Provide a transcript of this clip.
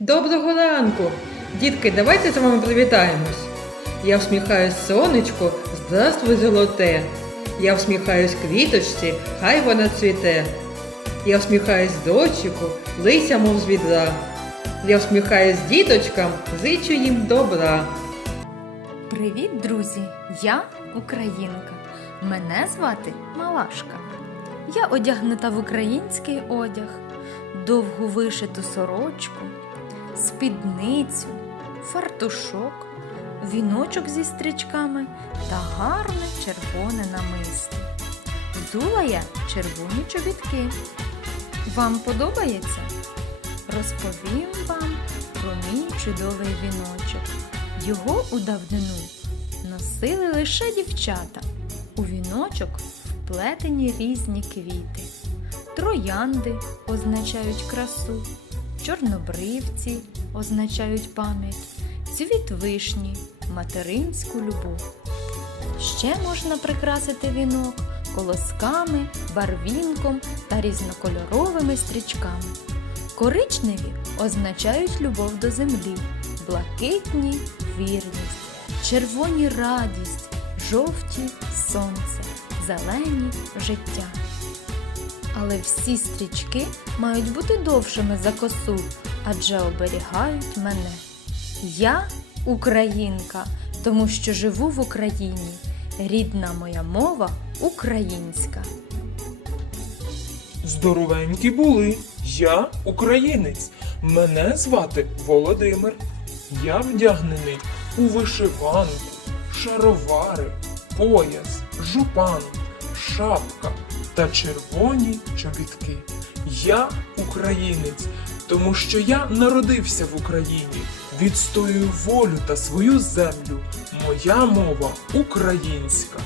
Доброго ранку! Дітки, давайте з вами привітаємось. Я всміхаюсь сонечку, здравствуй, золоте. Я всміхаюсь квіточці, хай вона цвіте. Я всміхаюсь дощику, лися, мов з відра. Я всміхаюсь діточкам, зичу їм добра. Привіт, друзі! Я українка. Мене звати Малашка. Я одягнута в український одяг, довгу вишиту сорочку, спідницю, фартушок, віночок зі стрічками та гарне червоне намисто. Взула я червоні чобітки. Вам подобається? Розповім вам про мій чудовий віночок. Його у давнину носили лише дівчата. У віночок вплетені різні квіти. Троянди означають красу, чорнобривці означають пам'ять, цвіт вишні, материнську любов. Ще можна прикрасити вінок колосками, барвінком та різнокольоровими стрічками. Коричневі означають любов до землі, блакитні вірність, червоні радість, жовті сонце, зелені життя. Але всі стрічки мають бути довшими за косу, адже оберігають мене. Я українка, тому що живу в Україні. Рідна моя мова українська. Здоровенькі були. Я українець. Мене звати Володимир. Я вдягнений у вишиванку, шаровари, пояс, жупан, шапка та червоні чобітки. Я українець, тому що я народився в Україні, відстоюю волю та свою землю. Моя мова українська.